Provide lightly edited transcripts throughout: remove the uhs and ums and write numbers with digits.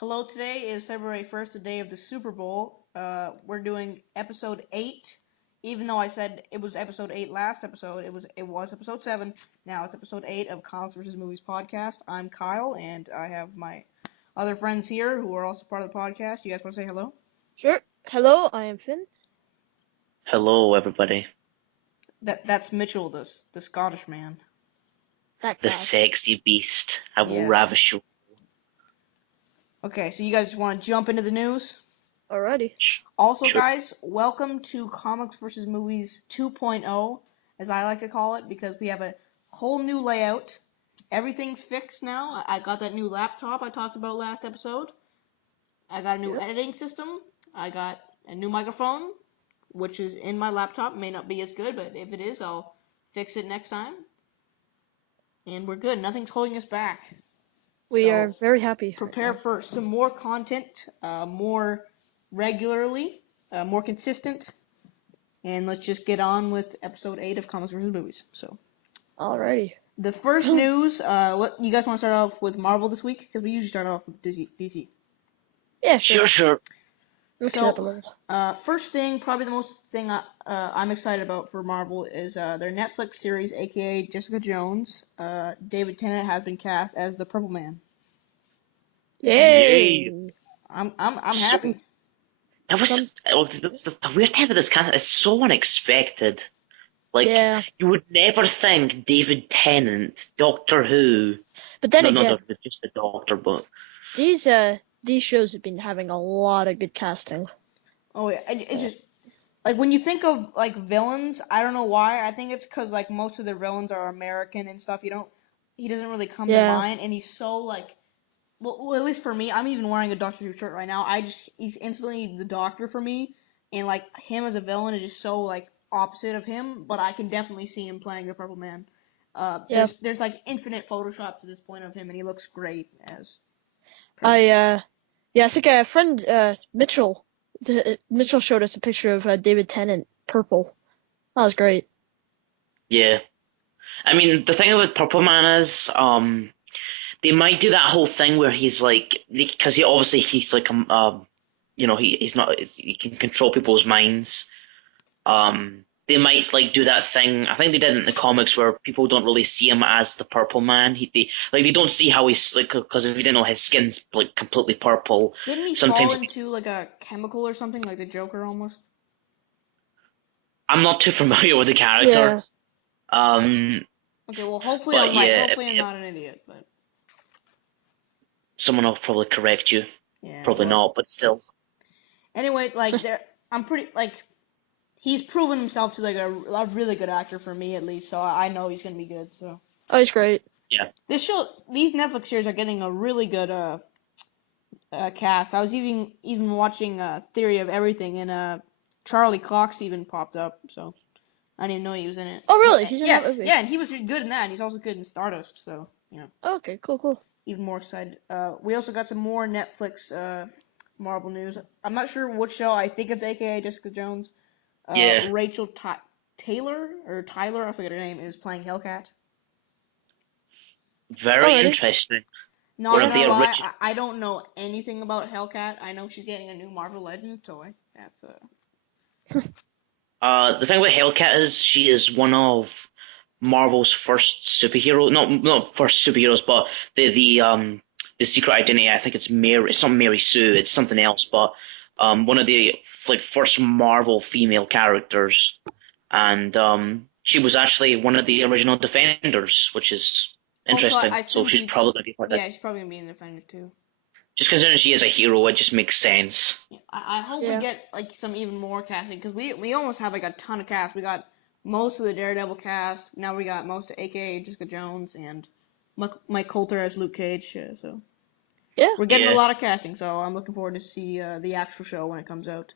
Hello, today is February 1st, the day of the Super Bowl. We're doing episode 8. Even though I said it was episode 8 last episode, it was episode 7. Now it's episode 8 of Comics vs. Movies podcast. I'm Kyle, and I have my other friends here who are also part of the podcast. You guys want to say hello? Sure. Hello, I am Finn. Hello, everybody. That's Mitchell, the Scottish man. That The guy. sexy beast. I will Yes. ravish you. Okay, so you guys want to jump into the news? Alrighty. Also, Sure. guys, welcome to Comics vs. Movies 2.0, as I like to call it, because we have a whole new layout. Everything's fixed now. I got that new laptop I talked about last episode. I got a new Yep. editing system. I got a new microphone, which is in my laptop. May not be as good, but if it is, I'll fix it next time. And we're good. Nothing's holding us back. We So, are very happy prepare right now. for some more content, more regularly, more consistent. And let's just get on with episode 8 of Comics vs. Movies. So, Alrighty. the first news, you guys want to start off with Marvel this week? Because we usually start off with DC. Yeah, sure. Sure. Mix it up a little. First thing, probably the most thing I'm excited about for Marvel is their Netflix series, aka Jessica Jones. David Tennant has been cast as the Purple Man. Yay. Yay! I'm So, happy. that Some. was the weird thing about this cast is so unexpected. Like, Yeah, you would never think David Tennant, Doctor Who, but then not again, Doctor, just the Doctor, but these shows have been having a lot of good casting. Oh yeah, it's Yeah. just like when you think of like villains, I don't know why. I think it's because like most of the villains are American and stuff. He doesn't really come to Yeah. mind, and he's so like, well, at least for me, I'm even wearing a Doctor Who shirt right now. He's instantly the Doctor for me, and like him as a villain is just so like opposite of him. But I can definitely see him playing the Purple Man. Yeah. There's like infinite Photoshop to this point of him, and he looks great as Purple. Yeah, I think a friend, Mitchell, Mitchell showed us a picture of David Tennant, purple. That was great. yeah. I mean, the thing with Purple Man is, they might do that whole thing where he's like, because he's like, he's not, he can control people's minds. They might like do that thing. I think they did it in the comics where people don't really see him as the Purple Man. They don't see how he's like, because if you didn't know, his skin's like completely purple. Didn't he fall Sometimes into like a chemical or something, like the Joker almost? I'm not too familiar with the character. Yeah. Um, Okay, well, hopefully but I'm right. yeah, Hopefully I'm not an idiot, but someone will probably correct you. yeah, Probably well. not, but still. Anyway, like I'm pretty like he's proven himself to like a really good actor for me at least, so I know he's gonna be good. So Oh, he's great. Yeah. these Netflix series are getting a really good cast. I was even watching Theory of Everything, and Charlie Cox even popped up, so I didn't even know he was in it. Oh, He, really? He's in yeah, that movie. yeah, and he was good in that, and he's also good in Stardust, so Okay, cool. even more excited. We also got some more Netflix Marvel news. I'm not sure which show. I think it's AKA Jessica Jones. Yeah. Rachel Taylor or Tyler, I forget her name, is playing Hellcat. Very Alrighty. interesting. One Not of gonna the lie, original. I don't know anything about Hellcat. I know she's getting a new Marvel Legends toy. That's The thing about Hellcat is she is one of Marvel's first superhero. Not first superheroes, but the secret identity. I think it's Mary. It's not Mary Sue. It's something else. But one of the like first Marvel female characters, and she was actually one of the original Defenders, which is also I interesting. So assume she's probably gonna be part of it. she's probably gonna be in the Defender too. Just considering she is a hero, it just makes sense. Yeah, I hope we Yeah. get like some even more casting because we almost have like a ton of cast. We got most of the Daredevil cast. Now we got most of AKA Jessica Jones and Mike Coulter as Luke Cage. So Yeah. we're getting a Yeah. lot of casting. So I'm looking forward to see the actual show when it comes out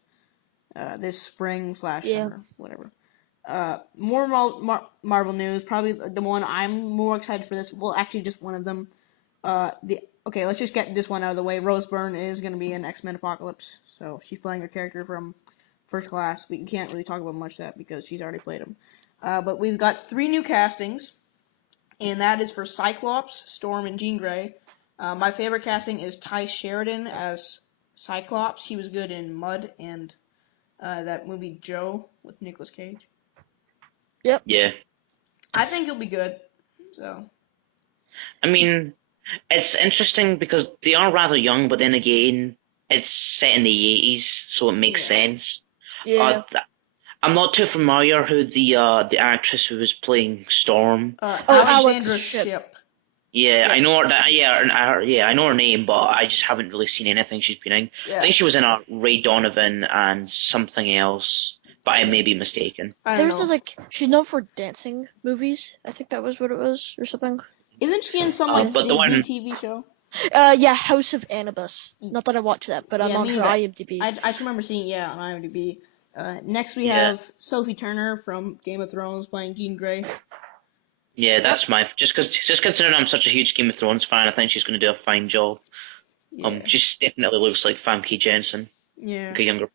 this spring slash Yeah. summer, whatever. More Marvel news. Probably the one I'm more excited for this. Well, actually, just one of them. Okay, let's just get this one out of the way. Rose Byrne is going to be in X-Men Apocalypse, so she's playing her character from First Class. We can't really talk about much of that because she's already played him. But we've got 3 new castings, and that is for Cyclops, Storm, and Jean Grey. My favorite casting is Ty Sheridan as Cyclops. He was good in Mud and that movie Joe with Nicolas Cage. Yep. Yeah. I think he'll be good. So I mean, it's interesting because they are rather young, but then again, it's set in the 80s, so it makes yeah. sense. Yeah. I'm not too familiar who the actress who was playing Storm. Oh, Alexandra Alex Ship. Shipp. Yeah, Yeah. I know her. Yeah, I know her name, but I just haven't really seen anything she's been in. I Yeah. think she was in a Ray Donovan and something else, but I may be mistaken. I don't There's know. this like she's known for dancing movies. I think that was what it was or something. Isn't she in some Yeah. like But the Disney one, TV show? Yeah, House of Anubis. Not that I watched that, but I'm Yeah, on me her neither. IMDb. I just remember seeing on IMDb. Next we yeah, have Sophie Turner from Game of Thrones playing Jean Grey. yeah, Yep. that's my just considering I'm such a huge Game of Thrones fan, I think she's going to do a fine job. Yeah. She definitely looks like Famke Jensen, Yeah. like a younger.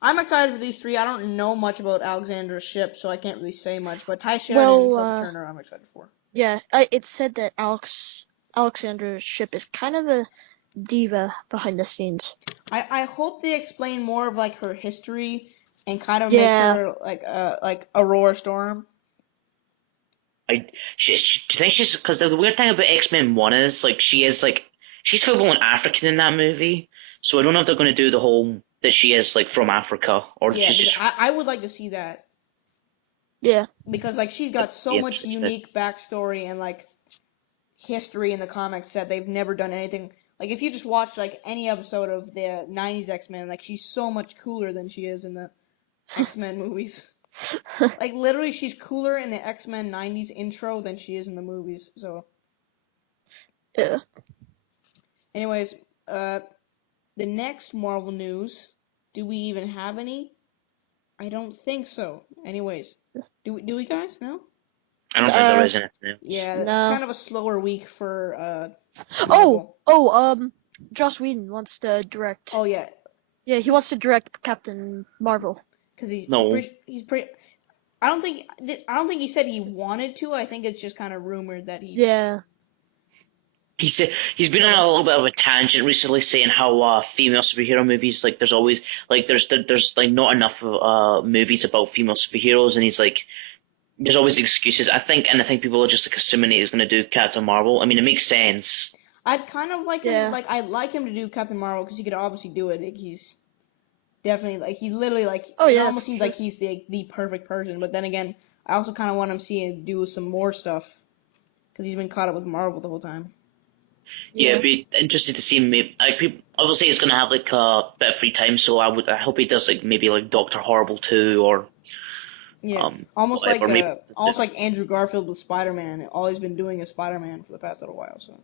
I'm excited for these three. I don't know much about Alexandra Shipp, so I can't really say much. But Ty Sheridan and Well, Sophie Turner, I'm excited for. yeah, it's said that Alexandra Ship is kind of a diva behind the scenes. I hope they explain more of like her history and kind of make Yeah, her like Aurora Storm. Do you think she's because the weird thing about X-Men 1 is like she is like she's full blown African in that movie, so I don't know if they're going to do the whole that she is like from Africa or Yeah, she's because just I would like to see that yeah, because like she's got so be much interested. unique backstory and like history in the comics that they've never done anything. Like if you just watch like any episode of the '90s X-Men, like she's so much cooler than she is in the X-Men movies. Like literally, she's cooler in the X-Men '90s intro than she is in the movies. So, yeah. anyways, the next Marvel news. Do we even have any? I don't think so. Anyways, do we guys? No. I don't think there Uh, is anything else. Yeah, no. kind of a slower week for Oh, Marvel. Joss Whedon wants to direct. Oh yeah, Yeah, he wants to direct Captain Marvel. because No, he's pretty. I don't think he said he wanted to. I think it's just kind of rumored that he's. Yeah, he's been on a little bit of a tangent recently, saying how female superhero movies like there's always like there's like not enough movies about female superheroes, and he's like there's always excuses. I think people are just like assuming he's going to do Captain Marvel. I mean, it makes sense. I'd kind of like him. yeah, Like I'd like him to do Captain Marvel because he could obviously do it. Like, he's definitely like he literally like Oh it yeah, almost for seems sure. like he's the perfect person. But then again, I also kind of want him to see him do some more stuff because he's been caught up with Marvel the whole time. Yeah, Yeah, it'd be interesting to see him. Maybe, like people, obviously, he's going to have like a bit of free time, so I hope he does like maybe like Doctor Horrible 2 or Yeah, almost like whatever. Maybe almost like Andrew Garfield with Spider-Man. All he's been doing is Spider-Man for the past little while. So.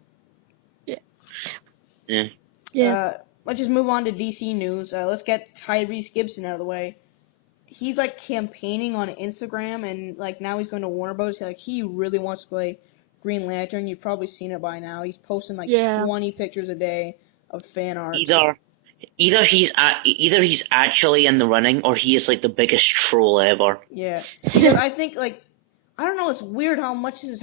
yeah, yeah. yeah, Let's just move on to DC news. Let's get Tyrese Gibson out of the way. He's like campaigning on Instagram, and like now he's going to Warner Bros. Like he really wants to play Green Lantern. You've probably seen it by now. He's posting like yeah. 20 pictures a day of fan art. Either either he's actually in the running or he is like the biggest troll ever. Yeah, because I think like I don't know. It's weird how much this is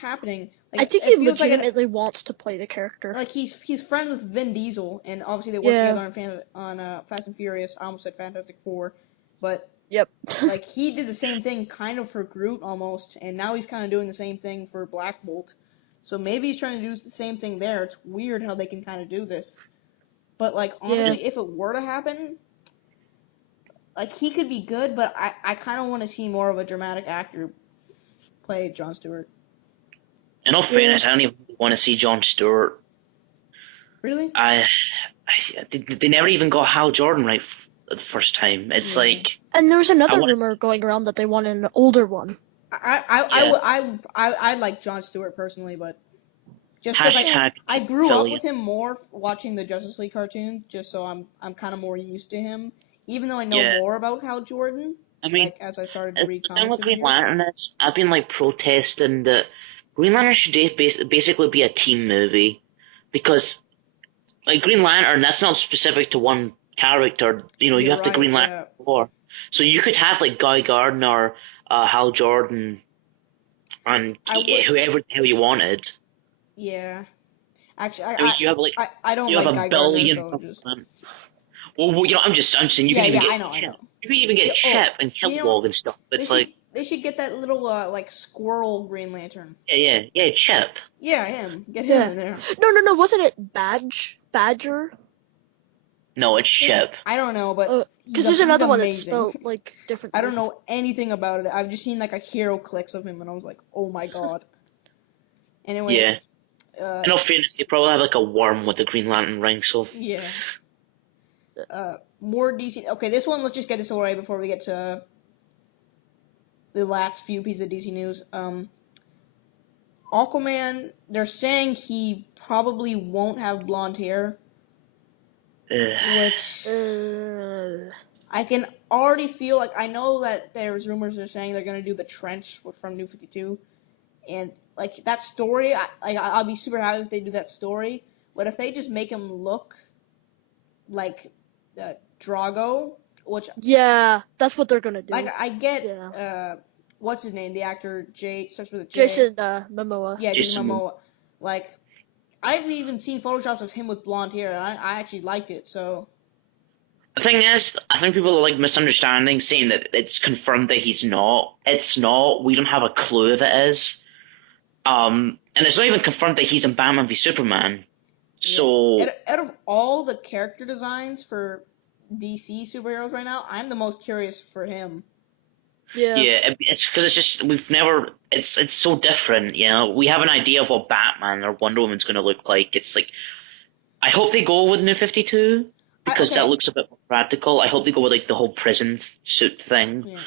happening. I Like think it he feels like legitimately wants to play the character. like he's friends with Vin Diesel, and obviously they work Yeah. together on Fast and Furious. I almost said Fantastic Four, but Yep. like he did the same thing kind of for Groot almost, and now he's kind of doing the same thing for Black Bolt. So maybe he's trying to do the same thing there. It's weird how they can kind of do this. But like Yeah. honestly, if it were to happen, like he could be good, but I kind of want to see more of a dramatic actor play Jon Stewart. In all Yeah. fairness, I don't even want to see Jon Stewart. Really? They never even got Hal Jordan right the first time. It's Yeah. like And there was I another want to rumor going around that they wanted an older one. yeah. I like Jon Stewart personally, but just because Yeah. Hashtag I grew up Philly. with him more watching the Justice League cartoon, just so I'm kind of more used to him. Even though I know Yeah, more about Hal Jordan, I mean, like as I started to read the thing comics with through the Green years. Lantern is I've been like protesting that Green Lantern should basically be a team movie because like Green Lantern, that's not specific to one character. You know, you You're have the right. Green Lantern Yeah. Corps, so you could have like Guy Gardner, Hal Jordan, and I would. whoever the hell you wanted. Yeah. Actually, I mean, you have like I don't you have like a Guy Gardner, billion so something. just Well, I'm saying you could yeah, even yeah, get I Chip. know. You could even Yeah. get Oh, Chip and you know what? Kilowog and stuff. It's like, They should get that little like squirrel Green Lantern. yeah, Chip. Yeah, him. Get him Yeah. in there. No, wasn't it Badger? No, it's Chip. I don't know, but Because there's he's another one that's amazing. spelled like I differently. don't know anything about it. I've just seen like a hero clicks of him, and I was like, oh my god. Anyway, Yeah. In all fairness, they probably have like a worm with a Green Lantern ring, so yeah. More DC. Okay, this one. Let's just get this away before we get to the last few pieces of DC news. Aquaman. They're saying he probably won't have blonde hair, which Uh, I can already feel like I know that there's rumors they're saying they're gonna do the trench from New 52, and like that story. I'll be super happy if they do that story. But if they just make him look like Drago, which yeah, that's what they're gonna like do. I get Yeah. what's his name, the actor Jay starts with a J. Jason Momoa. Yeah, Jason Jason. Momoa. Like I've even seen photoshops of him with blonde hair, and I actually liked it. So The thing is, I think people are like misunderstanding, saying that it's confirmed that he's not. It's not. We don't have a clue if it is. And it's not even confirmed that he's in Batman v Superman. yeah, So out of all the character designs for DC superheroes right now, I'm the most curious for him. Yeah. yeah, it's because it's just we've never. It's so different. You know, we have an idea of what Batman or Wonder Woman's going to look like. It's like I hope they go with New 52 because that Okay, looks a bit more practical. I hope they go with like the whole prison suit thing. yeah.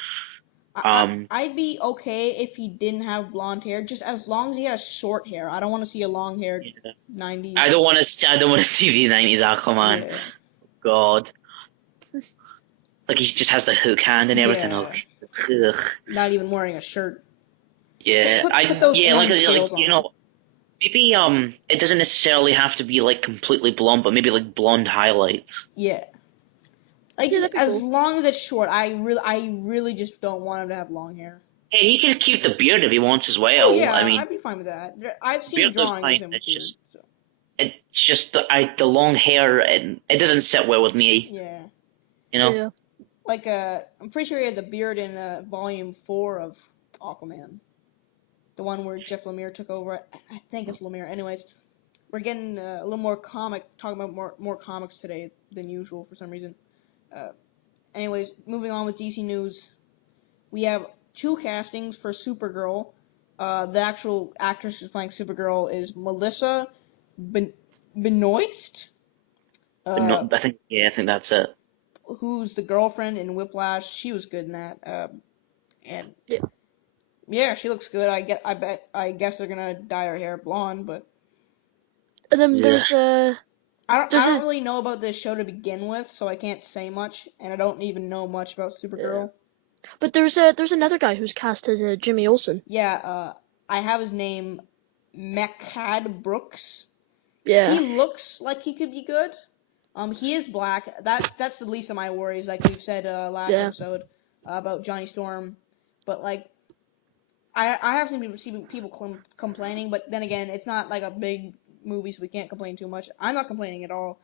Um, I'd be okay if he didn't have blonde hair, just as long as he has short hair. I don't want to see a long haired yeah. 90s. I don't want to see. I don't want to see the '90s Aquaman. Yeah, God, like he just has the hook hand and everything. yeah. Ugh. Not even wearing a shirt. Yeah, Put those yeah, orange like scales you on him. know, maybe it doesn't necessarily have to be like completely blonde, but maybe like blonde highlights. Yeah. Like Yeah, just that'd be as cool. long as it's short, I really just don't want him to have long hair. Hey, he can keep the beard if he wants as Oh well. I yeah, mean, I'd be fine with that. I've the seen beard looks drawings of fine. him with beard. So It's just the long hair, and it doesn't sit well with me. yeah, You know, Yeah. like I'm pretty sure he has a beard in volume 4 of Aquaman, the one where Jeff Lemire took over. I think it's Lemire. Anyways, we're getting a little more talking about more comics today than usual for some reason. Uh, anyways, moving on with DC news, we have 2 castings for Supergirl. The actual actress who's playing Supergirl is Melissa Benoist, but no, uh, I think that's it. who's the girlfriend in Whiplash. She was good in that, and Yeah. yeah, she looks good. I guess they're gonna dye her hair blonde, but And then Yeah. I there's don't a really know about this show to begin with, so I can't say much, and I don't even know much about yeah. Supergirl. But there's another guy who's cast as Jimmy Olsen. Yeah, I have his name, Mechad Brooks. He Yeah. looks like he could be good. He is black. That's the least of my worries, like we've said last Yeah. episode about Johnny Storm. But like, I have seen people complaining, but then again, it's not like a big movie, so we can't complain too much. I'm not complaining at all.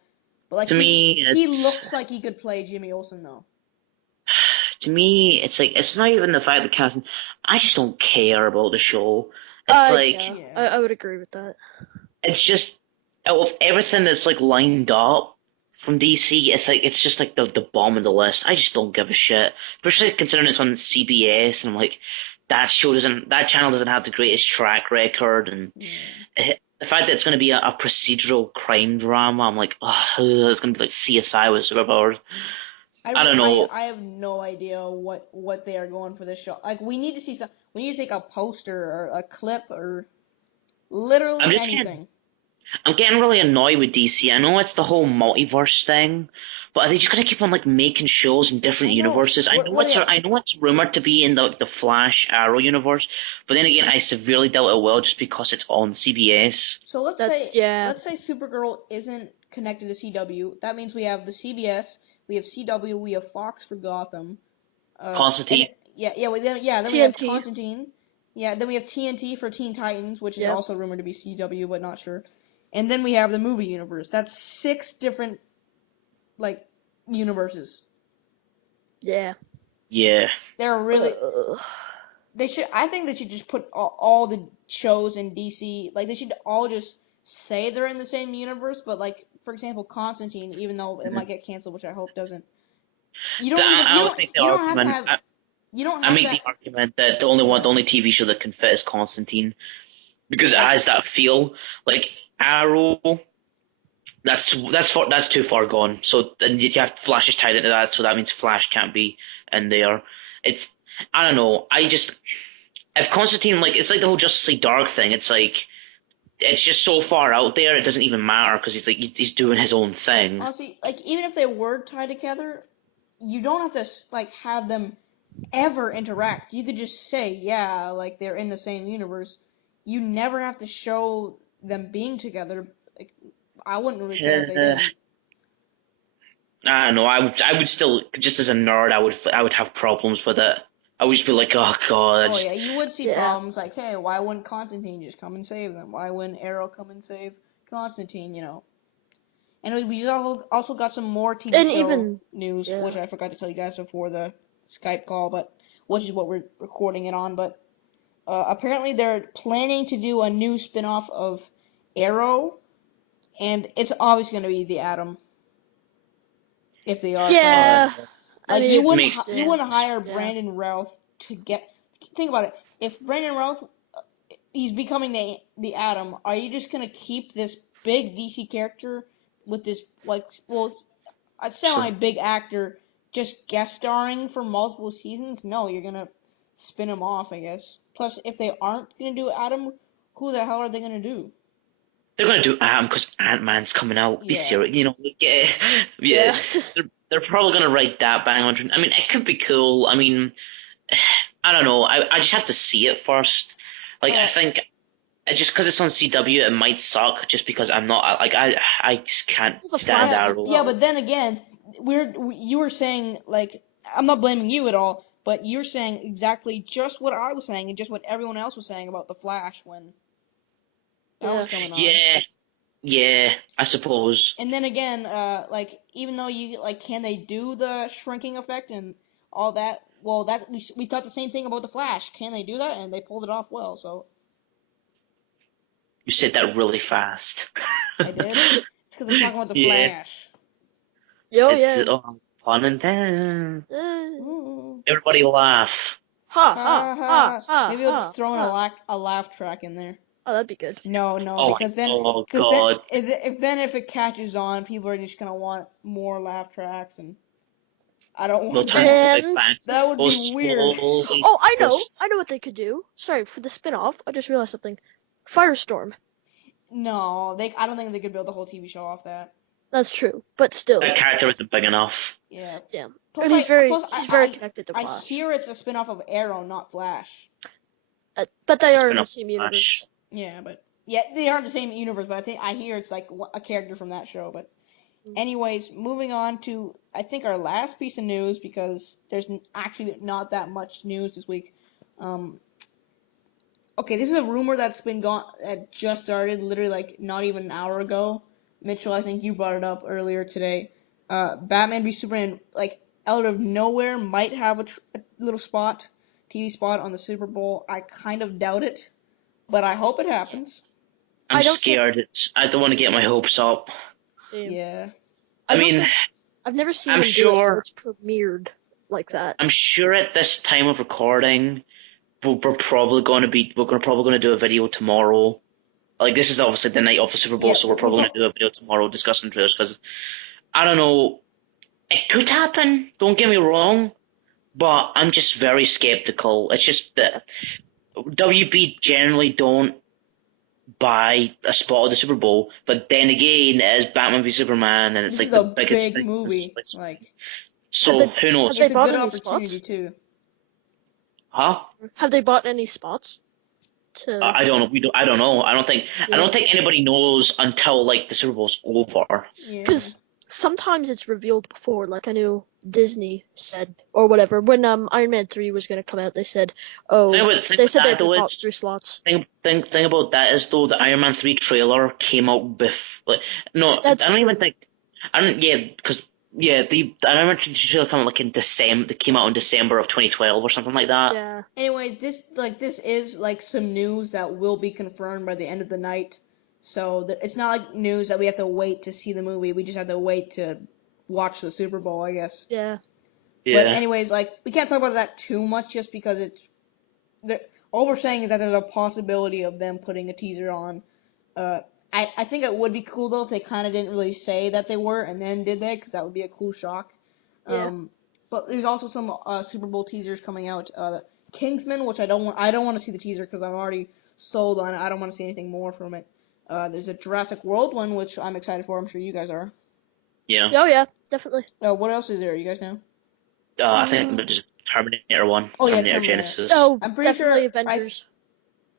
But like To me, he it's looks like he could play Jimmy Olsen though. it's like it's not even the fact that casting. I just don't care about the show. It's like Yeah. Yeah. I would agree with that. it's just out of everything that's like lined up from DC, it's just like the bottom of the list. I just don't give a shit, especially considering it's on CBS, and I'm like that channel doesn't have the greatest track record, and Yeah. the fact that it's going to be a procedural crime drama, I'm like, oh, it's going to be like CSI with superpowers. I don't know. I have no idea what they are going for this show. Like we need to see stuff. We need to take a poster or a clip or I'm literally just getting anything. I'm getting really annoyed with DC. I know it's the whole multiverse thing, but are they just gonna keep on like making shows in different I know. universes? What are they? I know it's rumored to be in the Flash Arrow universe, but then again, I severely doubt it will just because it's on CBS. So That's yeah. let's say Supergirl isn't connected to CW. That means we have the CBS, we have CW, we have Fox for Gotham. Constantine, Then we have TNT. Constantine. Yeah, then we have TNT for Teen Titans, which is Yep. also rumored to be CW, but not sure. And then we have the movie universe. That's 6 different like universes. Yeah. Yeah. They're really Ugh. they should. I think they should just put all the shows in DC. Like they should all just say they're in the same universe. But like for example, Constantine, even though it might get canceled, which I hope doesn't. You don't even I would make the you don't have to argument. have you don't I have make to. the argument that the only TV show that can fit is Constantine because it Like has that feel. Like Arrow, that's too far gone. So and you have Flash is tied into that, so that means Flash can't be in there. It's I don't know. I just if Constantine like it's like the whole Justice League Dark thing. It's like it's just so far out there. It doesn't even matter because he's doing his own thing. honestly, like even if they were tied together, you don't have to like have them ever interact. You could just say, yeah, like they're in the same universe. You never have to show them being together. Like, I wouldn't really care if they didn't. I don't know. I would still just as a nerd, I would have problems with it. I would just be like, oh god, I Oh yeah, just you would see Yeah. problems like, hey, why wouldn't Constantine just come and save them? Why wouldn't Arrow come and save Constantine? You know. And we also got some more TV And show even news, yeah. which I forgot to tell you guys before the Skype call, but which is what we're recording it on. But apparently they're planning to do a new spin-off of Arrow, and it's obviously going to be the Atom if they are planning uh, it. Yeah. I Like mean it's makes you yeah. wouldn't hire Yeah. Brandon Routh to get. Think about it. If Brandon Routh he's becoming the Atom, are you just gonna keep this big DC character with this like well a semi so big actor just guest starring for multiple seasons? No, you're gonna spin him off, I guess. Plus, if they aren't gonna do Atom, who the hell are they gonna do? they're gonna do Atom because Ant-Man's coming out. Be Yeah. serious, you know? Like, yeah, Yeah. they're probably gonna write that bang on. I mean, it could be cool. I mean, I don't know. I just have to see it first. Like, I Uh, think just because it's on CW, it might suck. Just because I'm not like I just can't The stand Flash yeah, did Arrow. yeah, but well. then again, you were saying like I'm not blaming you at all, but you're saying exactly just what I was saying and just what everyone else was saying about the Flash when that was Yeah. coming on. Yeah, yeah, I suppose. And then again, like even though you like, can they do the shrinking effect and all that? Well, that we thought the same thing about the Flash. Can they do that? And they pulled it off well. So You said that really fast. I did. It's because I'm talking about the Yeah, Flash. Yo it's yeah. pun intended. Ooh. Everybody laugh. Ha ha Ha ha ha ha. ha Maybe I'll just ha throw in ha. a laugh track in there. Oh, that'd be good. No, no, Oh my, because then, oh because then, god. if it catches on, people are just gonna want more laugh tracks, and I don't They'll want turn into that. big And bang. That would Oh, be weird. slowly. oh, I Oh, know. I know what they could do. Sorry for the spin-off. I just realized something. Firestorm. No, I don't think they could build a whole TV show off that. That's true, but still. that character isn't big enough. Yeah. Yeah. Plus, And plus, he's very connected to I Flash. hear it's a spin-off of Arrow, not Flash. But they It's a are in the spin-off same of Flash. universe. Yeah, but yeah, they are in the same universe. But I hear it's like a character from that show. But anyways, moving on to I think our last piece of news because there's actually not that much news this week. Um, okay, this is a rumor that's been gone that just started literally like not even an hour ago. Mitchell, I think you brought it up earlier today. Batman v Superman, like out of nowhere, might have a little spot, TV spot on the Super Bowl. I kind of doubt it, but I hope it happens. I'm I don't think. scared. I don't want to get my hopes up. Same. Yeah. I I don't mean, think. I've never seen I'm them do it where sure. it's premiered like that. I'm sure at this time of recording, we're probably going to do a video tomorrow. Like this is obviously the night of the Super Bowl, Yeah, so we're probably going to do a video tomorrow discussing trailers because I don't know. It could happen. Don't get me wrong, but I'm just very skeptical. It's just Yeah. that WB generally don't buy a spot at the Super Bowl, but then again, it is Batman v Superman, and it's this is like the a biggest big thing since movie. sliced bread. Like, Have So they who have they knows? it's a bought good any opportunity spots? too. Huh? Have they bought any spots to? I don't know. We don't. I don't know. I don't think. I Yeah. don't think anybody knows until like the Super Bowl's over. Yeah. Because sometimes it's revealed before. Like I knew Disney said, or whatever, when Iron Man 3 was gonna come out, they said, oh, Thing they about said they that had though about is 3 slots. thing about that is though the Iron Man 3 trailer came out like no, I That's don't even true. think I don't yeah because yeah the Iron Man 3 trailer came out like in December. They came out in December of 2012 or something like that. Yeah, Anyways, this is like some news that will be confirmed by the end of the night. So it's not like news that we have to wait to see the movie. We just have to wait to watch the Super Bowl, I guess. yeah, But Yeah, anyways, like we can't talk about that too much just because all we're saying is that there's a possibility of them putting a teaser on. Uh, I think it would be cool though if they kind of didn't really say that they were and then did they, because that would be a cool shock. yeah, But there's also some Super Bowl teasers coming out. Kingsman, which I don't want to see the teaser because I'm already sold on it. I don't want to see anything more from it. There's a Jurassic World one, which I'm excited for. I'm sure you guys are. yeah. oh yeah, definitely. What else is there? You guys know? I think Uh, there's Terminator 1, Oh yeah, Terminator Terminator. Genesis. oh, I'm pretty sure definitely Avengers.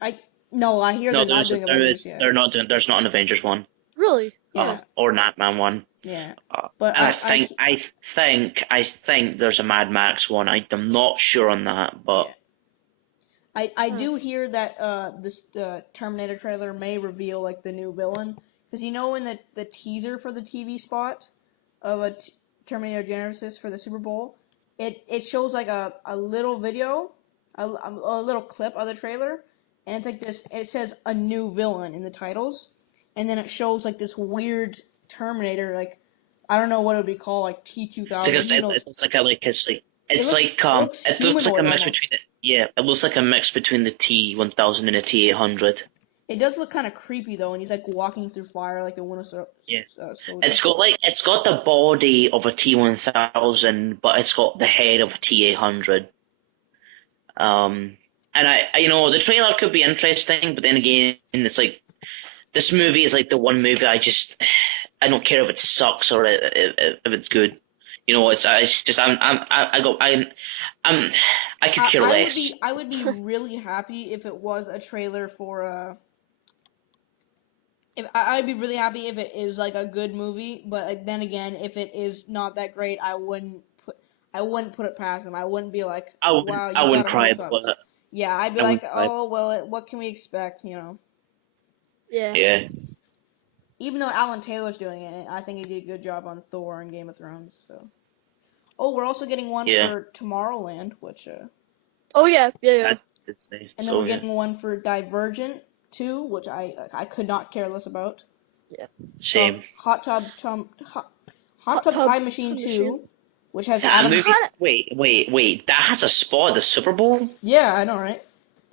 I no, I hear No, they're not doing Avengers yet. they're not doing there's not an Avengers 1. Really? Yeah. Or an Ant-Man 1. Yeah, but And I think there's a Mad Max 1. I'm not sure on that, yeah. but I Hmm. do hear that this Terminator trailer may reveal like the new villain, because you know in the teaser for the TV spot of Terminator Genesis for the Super Bowl, it shows like a little video, a little clip of the trailer, and it's like this. It says a new villain in the titles, and then it shows like this weird Terminator, like I don't know what it would be called, like it's like T2000. You know, it looks like a like it looks it looks like a humanoid mix almost. between it looks like a mix between the T1000 and the T800. It does look kind of creepy though, and he's like walking through fire like the Winter Yeah. Soldier. It's got the body of a T1000, but it's got the head of a T800. And you know, the trailer could be interesting, but then again, it's like this movie is like the one movie I don't care if it sucks or if it's good. You know, it's just I'm I could care less. I would be really happy if it was a trailer for if I'd be really happy if it is like a good movie, but then again, if it is not that great, I wouldn't put it past them. I wouldn't be like, wow, I you got wouldn't our cry hopes about up. it. Yeah, I'd be I like, wouldn't cry. oh well, what can we expect? You know, Yeah. Yeah, even though Alan Taylor's doing it, I think he did a good job on Thor and Game of Thrones. So, oh, we're also getting one yeah. for Tomorrowland, which Oh yeah, yeah, yeah. That's nice. and then So we're yeah, getting one for Divergent 2, which I could not care less about. Yeah. same. Hot Hot Tub tub Time Machine time machine. 2, which has That I'm Adam. movie's kind of wait. That has a spot at the Super Bowl. Yeah, I know, right?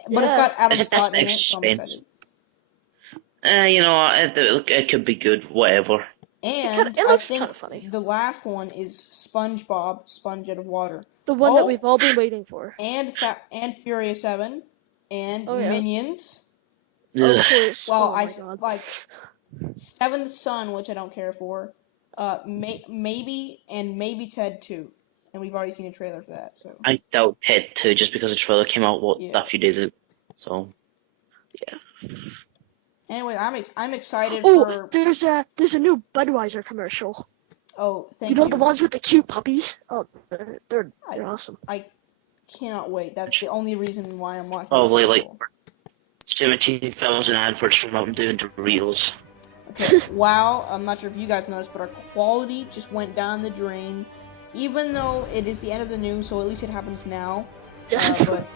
But it's yeah. got Adam That's Scott in extra it, so I'm excited. suspense. You know, it could be good. Whatever. And It I looks kind think of funny. the last one is SpongeBob, Sponge Out of Water. The one that Oh, we've all been waiting for. and Furious 7 and Oh yeah. Minions. Of Ugh. course. Well, Oh my god. like Seventh Son, which I don't care for. Maybe Ted 2, and we've already seen a trailer for that. So I doubt Ted too, just because the trailer came out yeah. a few days ago. So Anyway, I'm excited Oh, for. there's a new Budweiser commercial. Oh, You thank know the you. ones with the cute puppies? Oh, they're I awesome. I cannot wait. That's the only reason why I'm watching the probably Super like Bowl. 17,000 adverts for Mountain Dew and Doritos. Okay, wow. I'm not sure if you guys noticed, but our quality just went down the drain. Even though it is the end of the news, so at least it happens now. Yeah. But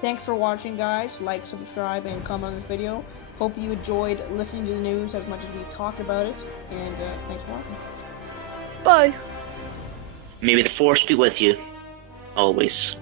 thanks for watching, guys. Like, subscribe, and comment on this video. Hope you enjoyed listening to the news as much as we talked about it. And thanks for watching. Bye. Maybe the force be with you always.